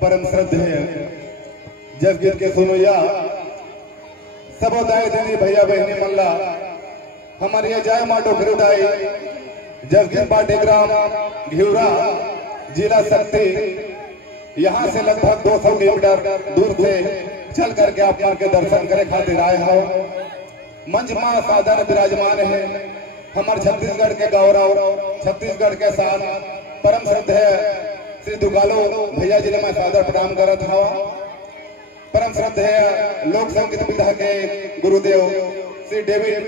परम श्रद्धेय जब गीत के सुनो या सबोदाय देनी भैया बहनी मल्ला हमारे ये जाय माटो खरीदाई जब गीत पाटे ग्राम घिवरा जिला शक्ति यहाँ से लगभग 200 किलोमीटर दूर से चल करके आप मार के दर्शन करे खातिर आए हो। मंच मां सादर विराजमान है हमारे छत्तीसगढ़ के गौरव छत्तीसगढ़ के साथ परम श्रद्धेय श्री दुगालो भैया जी ने मैं सादर प्रणाम करत था। परम श्रद्धेय लोक संगीत विधा के गुरुदेव श्री डेविड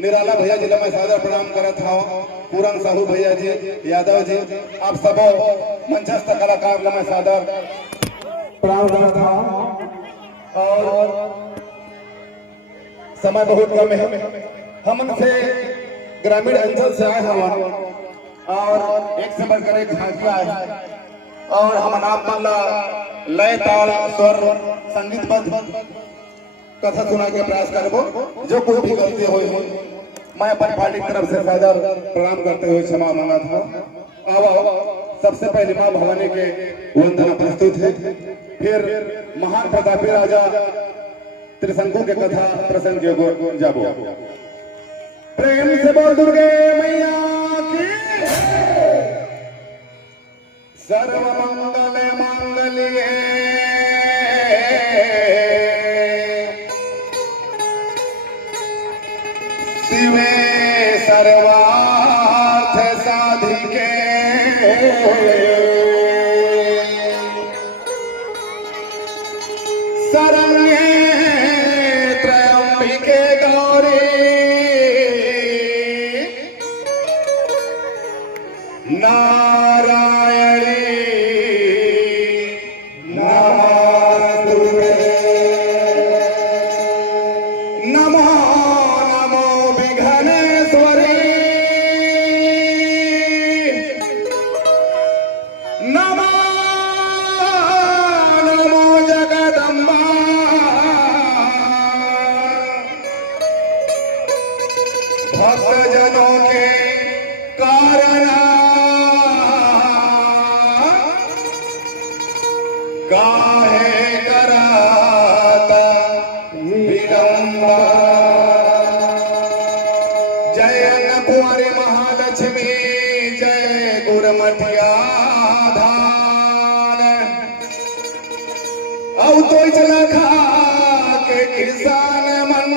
निराला भैया जी ने मैं सादर प्रणाम करत था। पूरन साहू भैया जी यादव जी आप सब मंचस्थ कलाकार ने मैं सादर प्रणाम करत था। और समय बहुत कम है हम से ग्रामीण अंचल से आए हम और एक से बढ़कर एक झांकी आए और हम नाम माला लय ताल स्वर संगीतबद्ध कथा सुना के प्रयास करबो। जो कोई भी गलती हो मैं अपन पार्टी की तरफ से सादर प्रणाम करते हुए क्षमा मांगत हूँ। आओ सबसे पहले मां भवानी के वंदना प्रस्तुत है फिर महान प्रतापी राजा त्रिशंकु के कथा प्रसंग को जाबो। प्रेम से बोल दुर्गे मैया की सर्व मंगल मांगल्ये शिवे सर्वार्थ साधिके शरण्ये त्र्यंबिके गौरी नारायणी नमोस्तुते। नमो नमो विघ्नेश्वरी नमो नमो जगदम्बा भक्तजनों के कारण काहे कराता विलंब। जय कुंवरी महालक्ष्मी जय गुरमठिया धान औ तो चला खा के किसान मन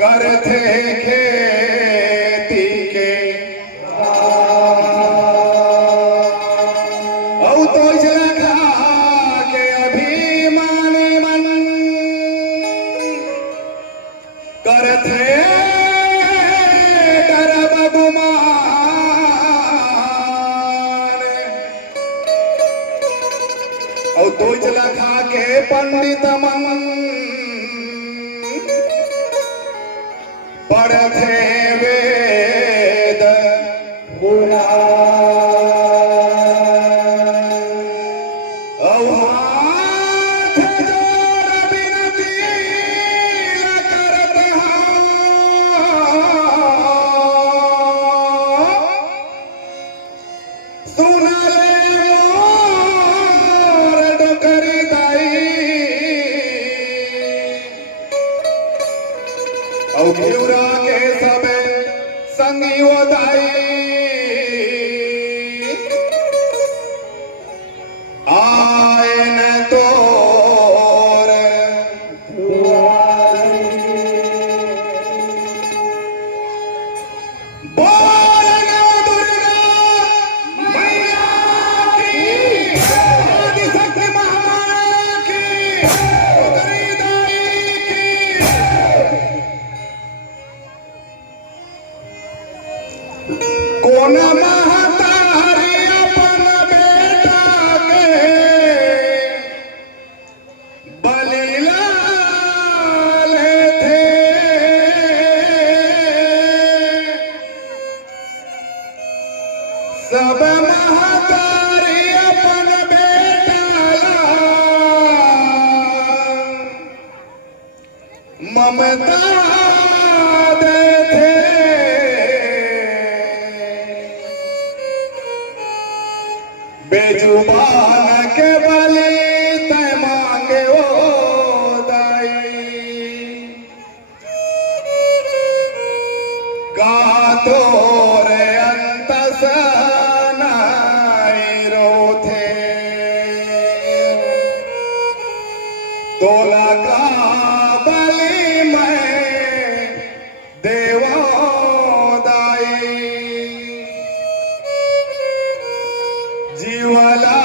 करते खेती के औ तो चला खा के अभिमानी मन करते गर्व गुमान औ तो चला खा के पंडित मन पढ़ते वेद पुराण औ हाथ जोड़ विनती करत सुन ले मोर डोकरी दाई औ घिउरा के सबे संगी ओदाई आए न तोर बोल नव दुर्गा मैया की आदिशक्ति महामाया की डोकरी दाई की कोन महतारी अपन बेटा के बलिला लेथे सब महतारी अपन बेटा ममता देथे बेजुबान के बलि तय मांगे ओ दाई का तोरे अंत सनाई रोथे तोला का बलि मैं देवो दाई जीवला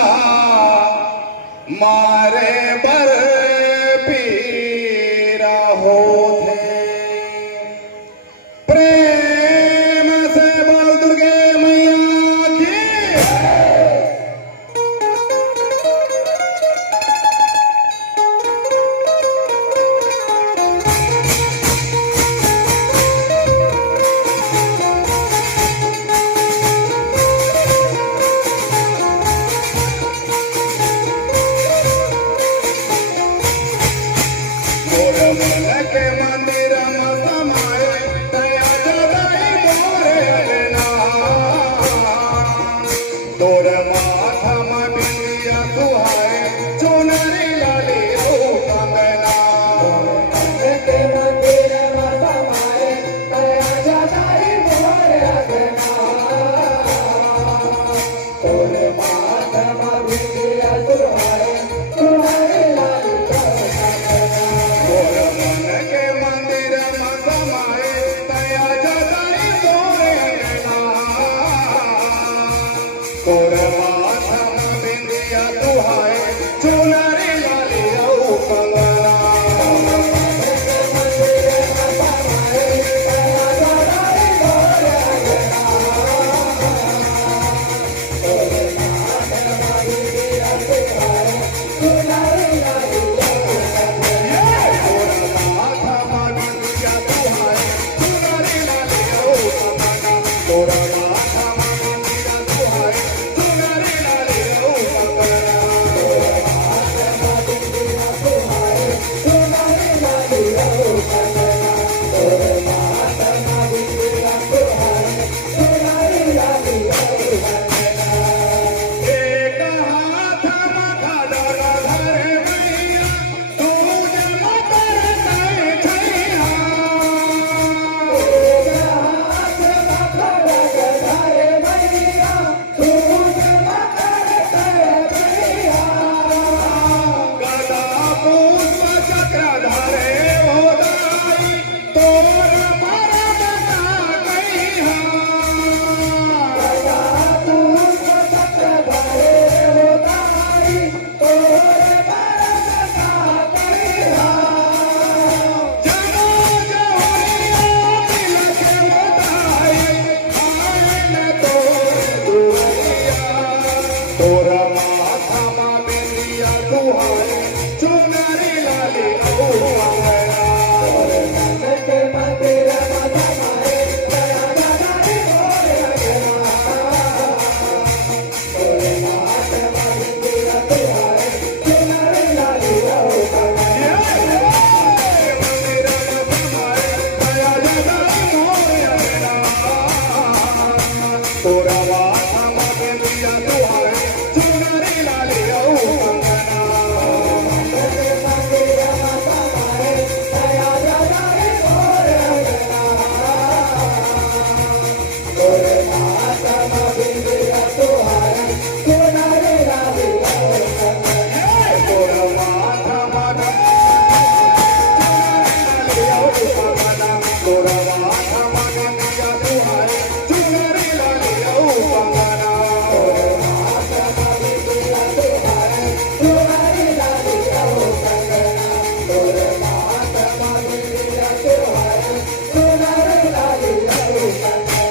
मारे बर पीरा होते प्रेम से बोल दुर्गे मैया की मन के मंदिर में समाए दया जगाई मोरे अरना तोर माथा में बिंदिया सुहाए चुनरी लाली ओ कंगना मन के मंदिर में समाए दया जगाई मोरे अरना तोर माथा में बिंदिया सुहाए चुनरी लाली तोर माथा में बिंदिया दुहाए चुनरी लाली ओ कंगना तोरा माथा में बिंदिया दुहाए चुनरी लाली ओ कंगना मन के मंदिर में समाए दया जगाई मोरे अरना तोर माथा में बिंदिया दुहाए चुनरी लाली ओ कंगना मंदिर में समाए दया जगाई मोरे अरना तोरा माथा में बिंदिया दुहाए चुनरी लाली ओ कंगना दया जगाई मोरे अरना तोर माथा में बिंदिया दुहाए चुनरी लाली ओ कंगना तोर माथा में तोर माथा में बिंदिया दुहाए चुनरी लाली ओ कंगना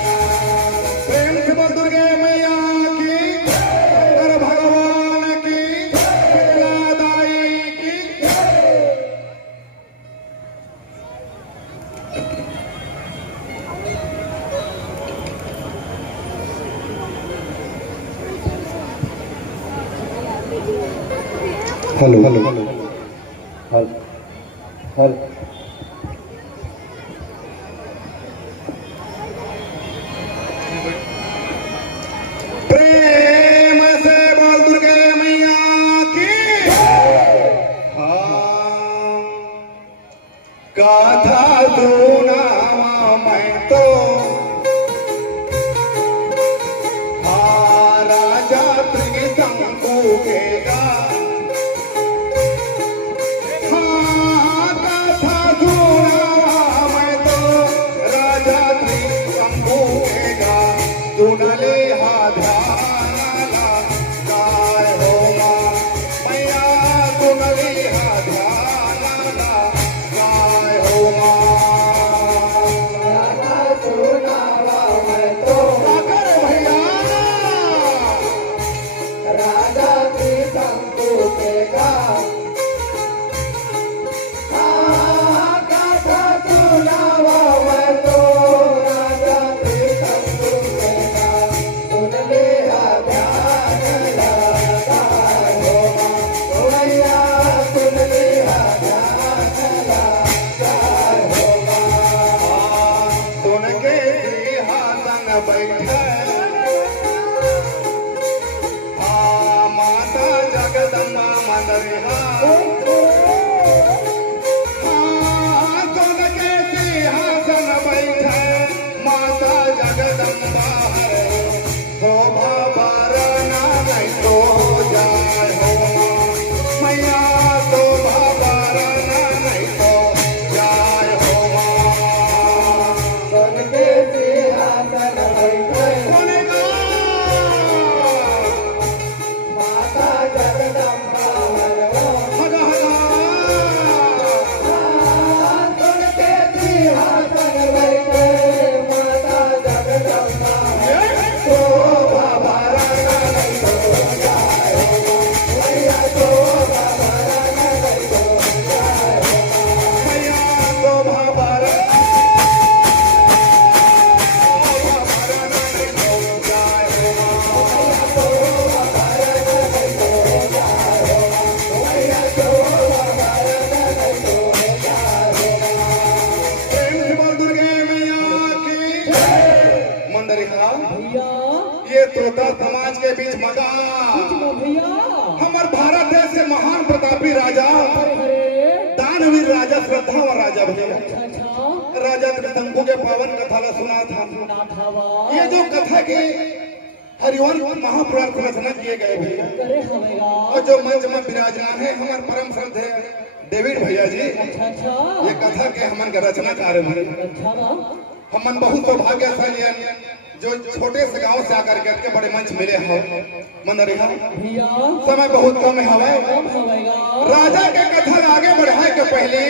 प्रेम से बोल दुर्गे मैया की शंकर भगवान की शीतला दाई की हेलो हेलो हेलो हेलो प्रेम से बोल मनरिहा माता जगदम्बा शोभा बारना नहीं तो जाय हो मैया शोभा बारना नहीं तो जाय हो सोन के सिंहासन बैठे माता जगदम्बा हगा हगा सोन के सिंहासन बैठे माता जगदम्बा शोभा बारना नहीं तो जाय हो मैया शोभा बारना नहीं तो जाय हो मैया शोभा बारना नहीं तो जाय हो शोभा बारना नहीं तो जाय हो मैया शोभा बारना नहीं तो जाय हो प्रेम से बोल दुर्गे मैया की मंदरिहा भैया ये तोता समाज के बीच मगा भैया हमार भारत देश के महान प्रतापी राजा अरे दानवीर राजा श्रद्धा और राजा भैया अच्छा राजा त्रिशंकु के पावन कथा ला सुना था ना थावा ये जो कथा की हरिवंश महापुराण की रचना किए गए भैया करे हमेगा और जो मंच में विराजमान है हमारे परम श्रद्धेय डेविड भैया जी अच्छा ये कथा के हमन के रचनाकार है अच्छा बा हमन बहुत सौभाग्यशाली हैं जो छोटे से गांव से आकर के इतने बड़े मंच मिले हो मंदरिहा भैया समय बहुत कम हवे कब हमेगा राजा के कथा आगे बढ़ाए के पहले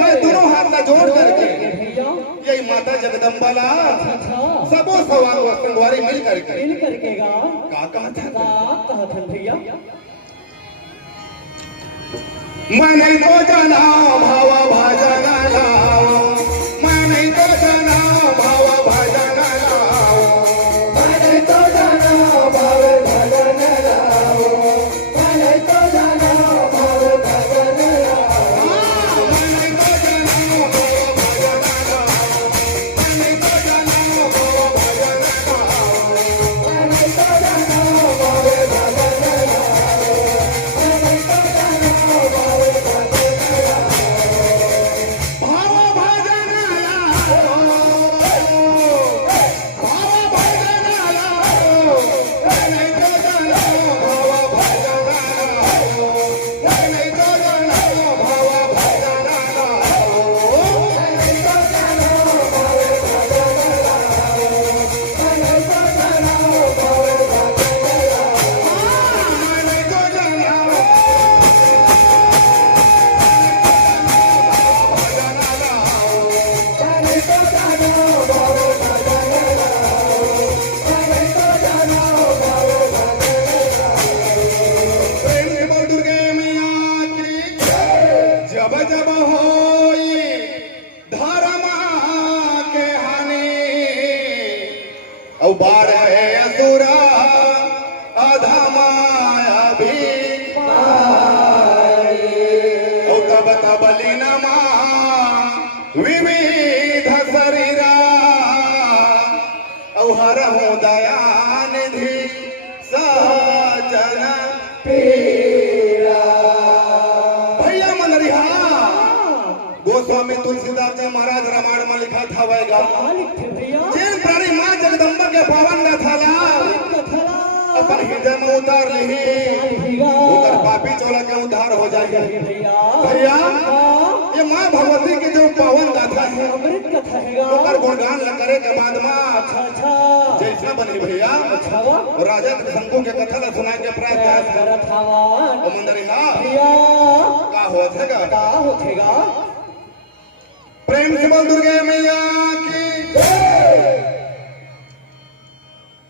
मैं दोनों हाथ ला जोड़ करके भैया यही माता जगदम्बा ला अच्छा सबो संगवारी मिल करके मिल करके गा का कहता का कहत हन भैया मैं नहीं तो जाना भावा भजन लाओ मैं नहीं तो जाना भावा भजन लाओ मैंने तो जाना भाव भजन लाओ मैंने तो जाना भाव भजन लाओ मैं नहीं तो जाना भावा भजन लाओ मैं नहीं तो जाना भावा भजन लाओ मैंने तो जाना भाव भजन लाओ मैंने तो जाना भाव भजन लाओ भावा भजन लाओ भावा भजन लाओ मैं नहीं तो जाना भावा भजन लाओ मैं नहीं तो जाना भावा भजन लाओ मैंने तो जाना भाव भजन लाओ मैंने तो जाना भाव भजन मैंने तो जाना भाव भजन लाओ मैंने तो जाना भाव भजन लाओ जब जब होई धर्म के हानि औ बाढ़ है असुरा अधमाया भी औ तब तब लीनमा विविध शरीरा औ हरहु दयानिधि सजन भैया मनरिहा गोस्वामी तुलसीदास जी महाराज रामायण में लिखा था वैगा लिखे भैया जिन प्राणी मां जगदम्बा के पावन गाथाला कथला अपन हृदय में उतार ली ओकर पापी चोला के उद्धार हो जाएगा भैया भैया ये मां भगवती की जो पावन गाथा है अमृत कथा हैगा ओकर गुणगान ल करे के बाद मां अच्छा जैसा बनी भैया अच्छा बा और राजा शंकु के कथा ला सुनाए के प्राप्त है करत हवन ओ मंदरिहा भैया का होत हैगा का होथेगा प्रेम से बोल दुर्गे मैया की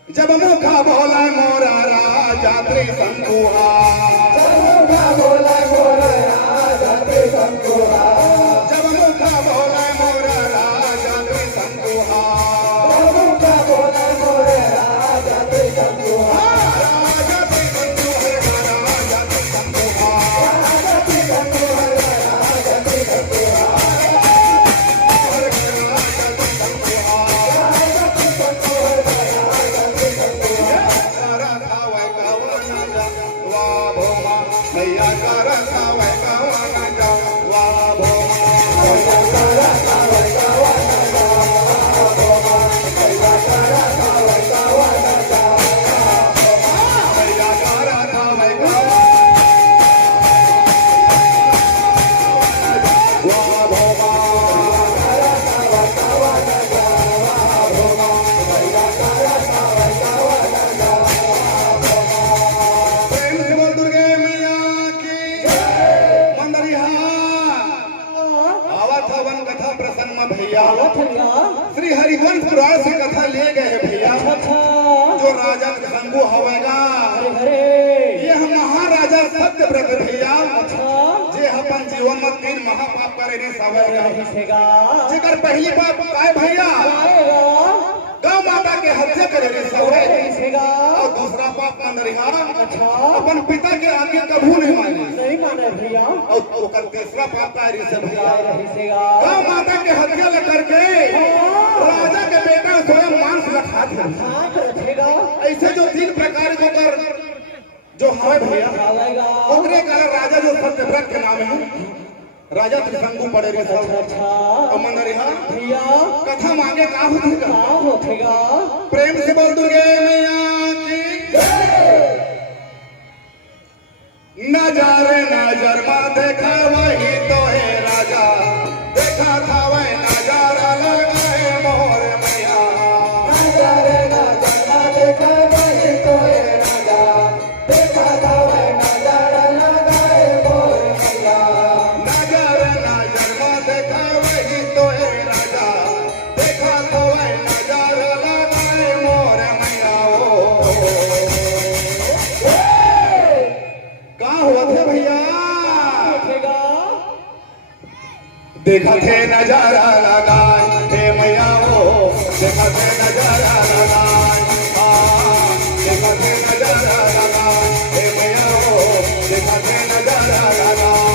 जब मुखा बोला मोरा राजा त्रिशंकुहा बोला बोला बोला राजा त्रिशंकुहा जब मुखा बोला मोरा राजा त्रिशंकुहा बोला बोला बोला राजा त्रिशंकुहा राजा त्रिशंकु है राजा त्रिशंकुहा राजा त्रिशंकुहा राजा त्रिशंकुहा मैया भैया कर खावे कवन जावा भोमा भैया कर खावे कवन जावा भोमा भैया कर खावे कवन जावा भैया कर खावे कवन श्री हरिवंश पुराण से कथा ले गए हैं भैया। जो राजा त्रिशंकु होवेगा ये हम महाराजा सत्यव्रत भैया जे अपन जीवन में 3 महापाप करे रे सवेगा जेकर पहली पाप काय भैया गौ माता के हत्या करे रे सवेगा और दूसरा पाप नरिहा अपन पिता के आगे कभू नहीं माने भैया और ओकर तीसरा पाप काय रे से भैया गौ माता के हत्या ल करके राजा के बेटा स्वयं मांस खात है। ऐसे जो 3 प्रकार के कर जो है भैया ओकरे कारण राजा जो सत्यव्रत के नाम है राजा त्रिशंकु पड़े रे सब मंदरिहा भैया कथा मांगे का होगा प्रेम से बोल दुर्गे मैया की नजारे नजर में देखा वही तो है राजा देखा था वह नजारा लगाए मोर मैया नजारे नजर में देखा वही तो है राजा देखा था वह नजारा लगाए मोर मैया नजारे नजर में देखा वही तो है राजा देखा था वह नजारा लगाए मोर मैया का हुआ थे भैया देखा थे नजारा लगाए थे मैया वो देखा थे नजारा लगाए देखा थे नजारा लगाए थे मैया वो देखा थे नजारा लगाए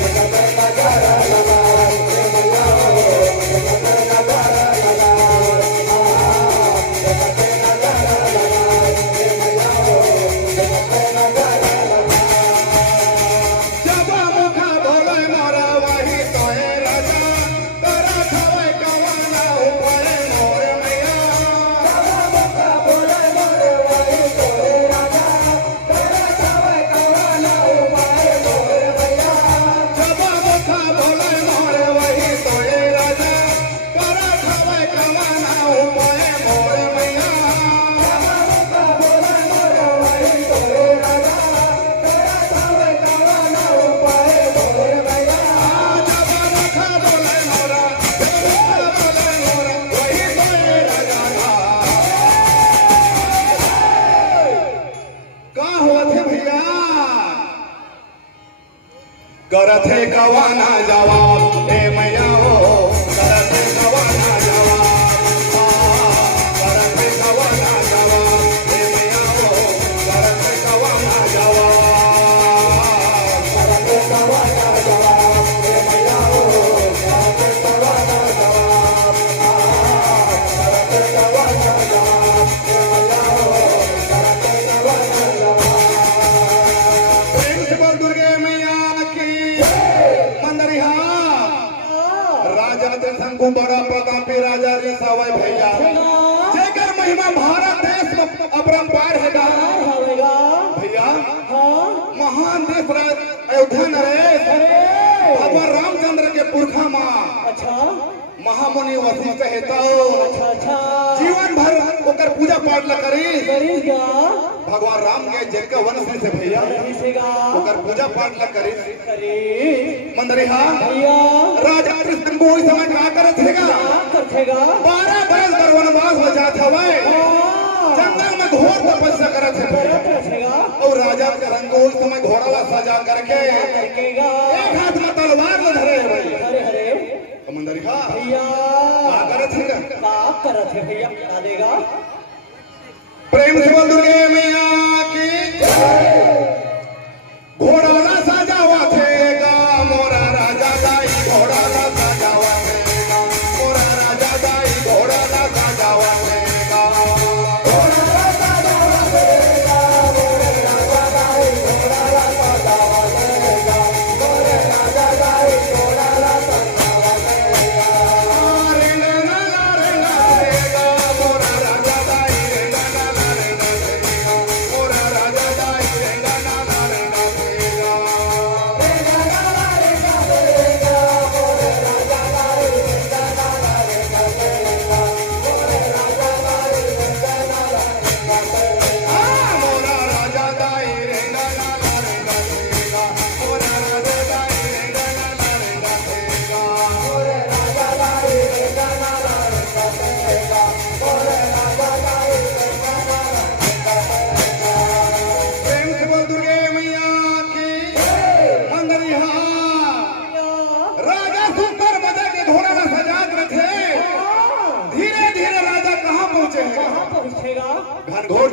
देखा थे नजारा लगाए थे मैया वो देखा थे नजारा लगाए देखा थे नजारा लगाए थे मैया वो देखा थे नजारा जब मुखा बोले मोरा वही तो है राजा करा खवे कवाना उपाय मोर मैया बोले मोरे वही तो है राजा तेरा खावे कवाना उपाय मोर मैया जब मुखा बोले मोर वही तो है राजा करा खवे कवाना उपाय मोर मैया बोले मोरे वही तो है राजा तेरा खावे कवाना उपाय मोर मैया जब मुखा बोले मोरा वही तो है राजा का हुआ थे भैया करथे कवाना जवाब ए मैया हो करथे कवाना जवाब करथे कवाना जवाब ए मैया हो करथे कवाना जवाब करते कवाना जवाब हे मैया हो करते कवाना जवाब करते कवाना जवाब हे मैया हो करते कवाना जवाब प्रेम से बोल दुर्गे मैया की मंदरिहा राजा त्रिशंकु बड़ा प्रतापी राजा रे सवय भैया जेकर महिमा भारत देश में अपरंपार है भैया महान देश अयोध्या नरेश भगवान रामचंद्र के पुरखा माँ महामुनि वशिष्ठ हेतु जीवन भर ओकर पूजा पाठ ल करी भगवान राम के जेकर वंश से भैया ओकर पूजा पाठ ल करी मंदरिहा राजा त्रिशंकु इस समय का करत हेगा 12 बरस बर वनवास हो जात हवे जंगल में घोर तपस्या करत है और राजा त्रिशंकु इस समय घोड़ा ला सजा करके एक हाथ में तलवार ल धरे है भाई मंदरिहा का करत हेगा प्रेम से बोल दुर्गे मैया की घोड़ा ला सजावा थेगा मोरा राजा दाई घोड़ा ला सजावा थेगा मोरा राजा दाई घोड़ा ला सजावा थेगा घोड़ा ला सजावा थेगा मोरे राजा दाई घोड़ा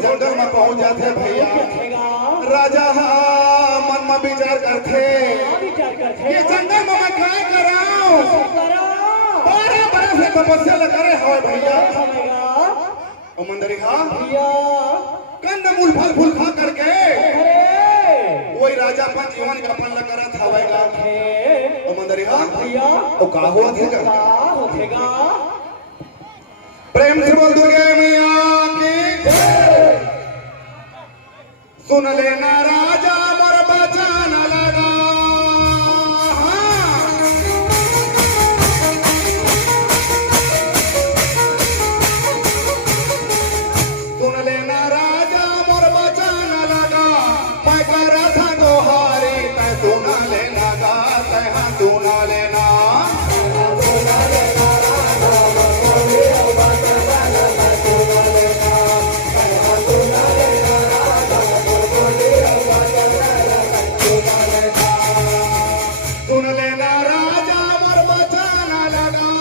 जंगल में पहुंच जाते भैया रखेगा राजा मन में विचार करते विचार करते ये जंगल में मैं क्या कराऊं 12 बरस से तपस्या ल करे हवे भैया ओ मंदरी भैया कंद मूल फल फूल खा करके अरे वही राजा अपन जीवन यापन ल करत हवेगा ओ मंदरी भैया ओ का हुआ थे का होगा प्रेम से बोल दुर्गे मैया की सुन लेना राजा मोर बचान लगा सुन लेना राजा मोर बचान लगा मैं करा था गोहारी तै सुना लेना गा तै हाँ सुना लेना सुन लेना राजा मोर बचाना लगा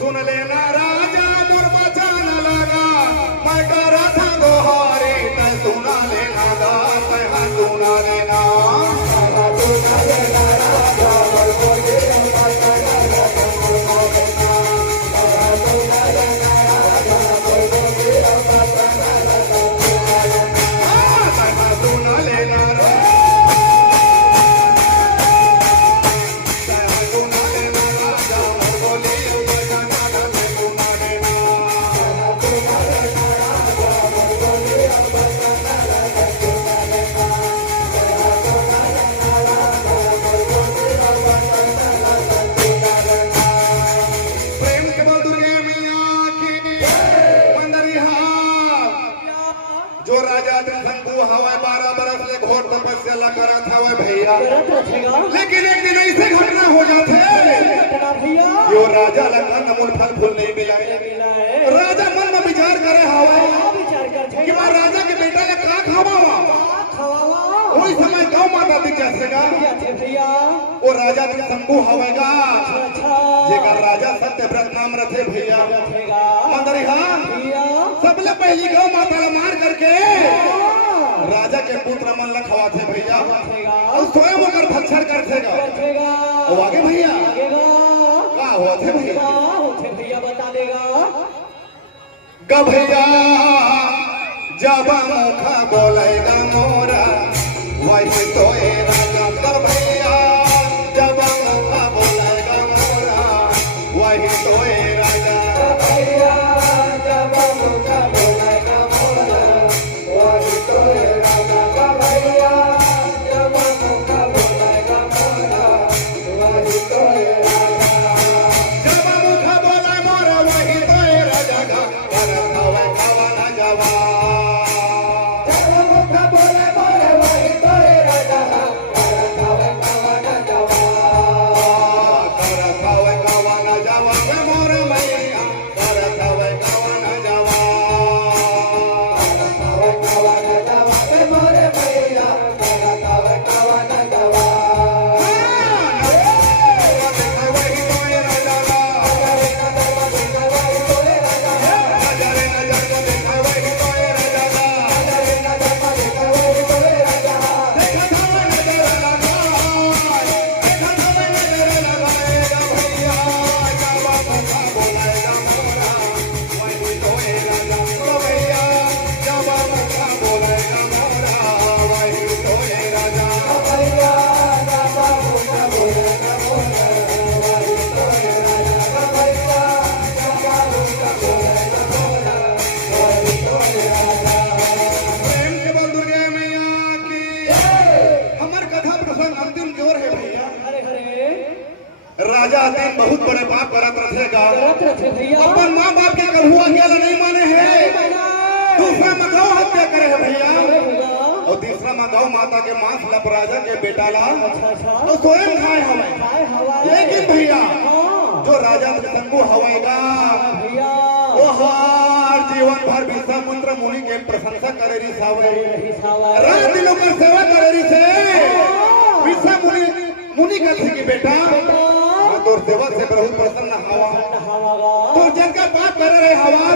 सुन लेना राजा मोर बचाना लगा मैं करा था गोहारी तै सुना लेना गा तै हाँ सुना लेना प्रेम से बोल दुर्गे मैया की मंदरिहा जो राजा त्रिशंकु हवा 12 बरस ले घोर तपस्या ला करत हवे भैया लेकिन एक दिन ऐसे घटना हो जाते भैया यो राजा ला कंद मूल फल फूल नहीं मिलाए राजा मन में विचार करे हवे विचार करते कि मैं राजा के बेटा ला का खावावा वही समय गौ माता दिख जासेगा भैया वो राजा त्रिशंकु हवेगा अच्छा जेकर राजा सत्यव्रत नाम रथे भैया रखेगा मंदरिहा भैया सबले पहली गौ माता ला मार करके राजा के पुत्र मन ला खवाथे भैया और स्वयं ओकर भक्षण करथेगा रखेगा और आगे भैया का हुआ थे भैया भैया बता देगा ग भैया जब मुख बोलेगा मोरा वही तो ए राजा ग भैया जब मुख बोलेगा मोरा वही तो ए राजा भैया जब मुख बोलेगा मोरा वही तो राजा भैया जब मुख बोलेगा मोरा वही तो जब मुख बोले मोरा वही तो ए राजा ग पर खवे खवा न जवा मुख बोले मोरे वही तो राजा राजा दिन बहुत बड़े पाप करत रहेगा करत रथे भैया अपन माँ बाप के कलहुआ गेल नहीं माने है दूसरा में गौ हत्या करे है भैया और तीसरा में गौ माता के मांस लप राजा के बेटा ला तो स्वयं खाए हमें लेकिन भैया जो राजा त्रिशंकु हवेगा भैया वो हर जीवन भर विश्वामित्र मुनि के प्रशंसा करे रही सावे रात दिन ओकर सेवा करे रही से विश्वामित्र मुनि कहते कि बेटा मैं तोर सेवा से बहुत प्रसन्न हवा तो जिनका पाप करे रहे हवा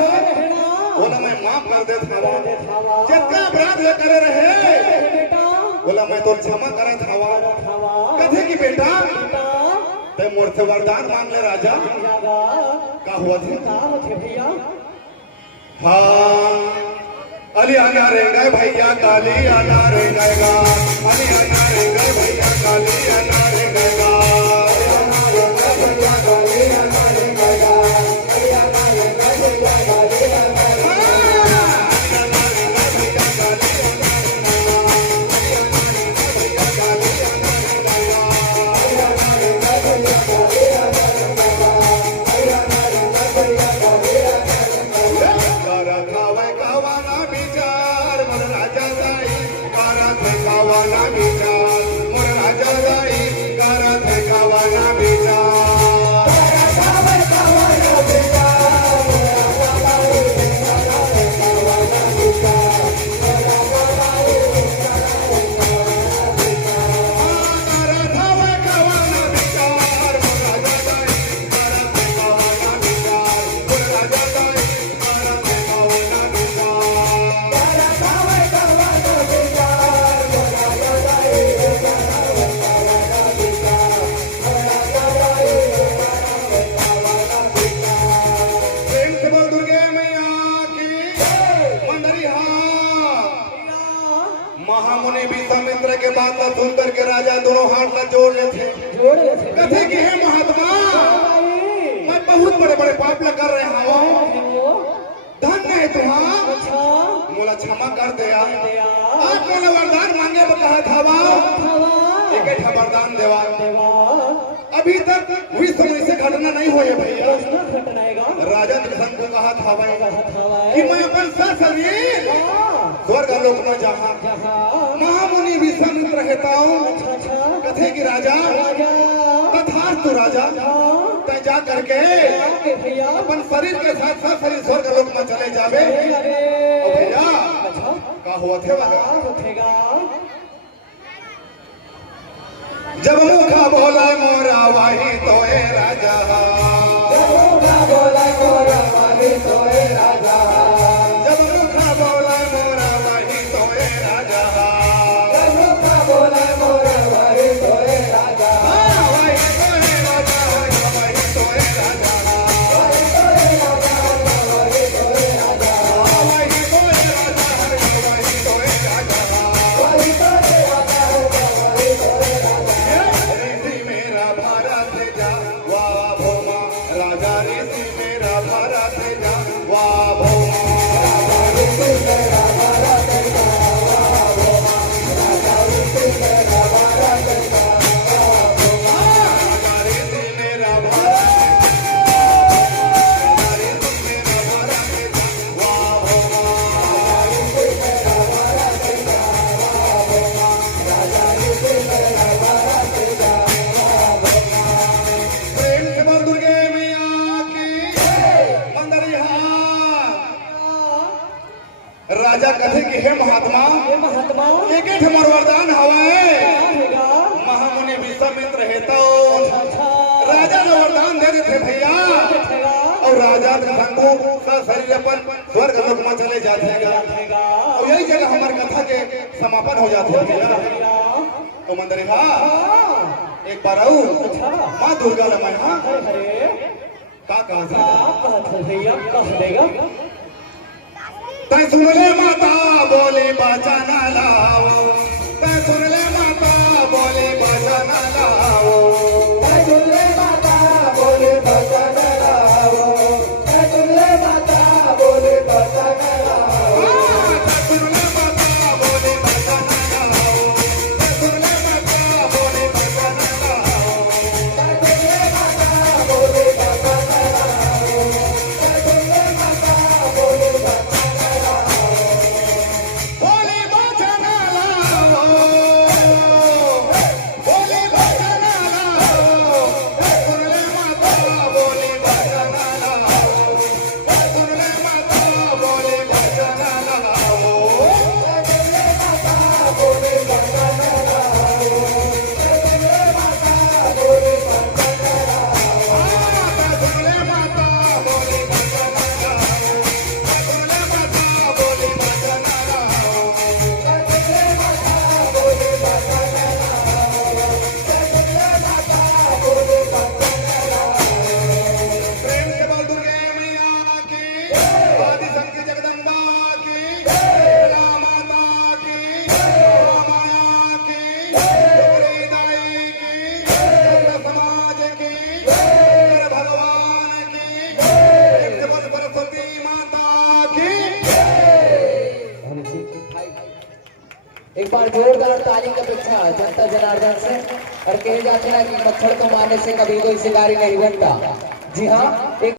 बोला मैं माफ कर देत हवा जिनका अपराध करे रहे बोला मैं तोर क्षमा करत हवा कहते कि बेटा ते मोर से वरदान मांग ले राजा का हुआ थे हाँ अली आना रेंगाय भैया काली आना रेंगाएगा अली आना रेंगाय भैया काली आना रेंगाएगा महामुनि विश्वामित्र के बात को सुन करके राजा दोनों हाथ में जोड़ लेते कहते कि हे महात्मा मैं बहुत बड़े बड़े पाप कर रहे हूँ धन्य है तुम्हारा मोला क्षमा कर दिया आप मोला वरदान मांगे में कहा था एक वरदान देवा अभी तक विश्व में से घटना नहीं हुई है भैया राजा कृष्ण को कहा था कि मैं अपन शरीर स्वर्ग लोक में जहाँ महामुनि विश्वामित्र रहता हूँ कथे कि राजा तथास्तु राजा तय जा करके अपन शरीर के साथ साथ शरीर स्वर्ग लोक में चले जावे भैया का हुआ थे जब मुखा बोला मोरा वाही तो ए राजा जब मुखा बोला मोरा वाही तो ए राजा जब मुखा बोला मोरा वाही तो ए राजा जब मुखा बोला मोरा वाही तो ए राजा वाही तो ए राजा वाही तो ए राजा वाही तो ए राजा वाही तो ए राजा वाही तो ए राजा वाही तो ए राजा वाही तो ए राजा वाही तो ए राजा ऋषि मेरा भारत जा वाह भोमा राजा ऋषि मेरा भारत जा वाह भोमा राजा ऋषि मेरा भारत जा वाह भोमा राजा ऋषि मेरा भारत जा वाह भोमा राजा ऋषि मेरा भारत राजा ऋषि मेरा भारत जा वाह भोमा राजा ऋषि मेरा भारत जा वाह भोमा राजा ऋषि मेरा भारत जा प्रेम से बोल दुर्गे मैया की मंदरिया राजा कथे कि हे महात्मा एक हमर वरदान हवे महामुनि विश्वामित्र हेतु राजा ने वरदान दे देते भैया और राजा संगो शरीर अपन स्वर्ग लोक में चले जाते और यही जगह हमार कथा के समापन हो जाते भैया तो मंदरिया एक बार आऊ माँ दुर्गा रमन हाँ का तै सुन ले माता बोले बचाना लाओ तै सुन ले माता बोले बचाना लाओ तै सुन ले माता बोले बचाना लाओ तै सुन ले माता बोले बचाना लाओ तै सुन ले माता बोले बचाना लाओ तै सुन ले माता बोले बचाना लाओ तै सुन ले माता बोले बचाना लाओ तै सुन ले माता बोले बचाना लाओ बोले बचाना लाओ एक बार जोरदार ताली की अपेक्षा जनता जनार्दन से। और कहे जाते हैं कि मच्छर को मारने से कभी कोई शिकारी नहीं बनता। जी हाँ, एक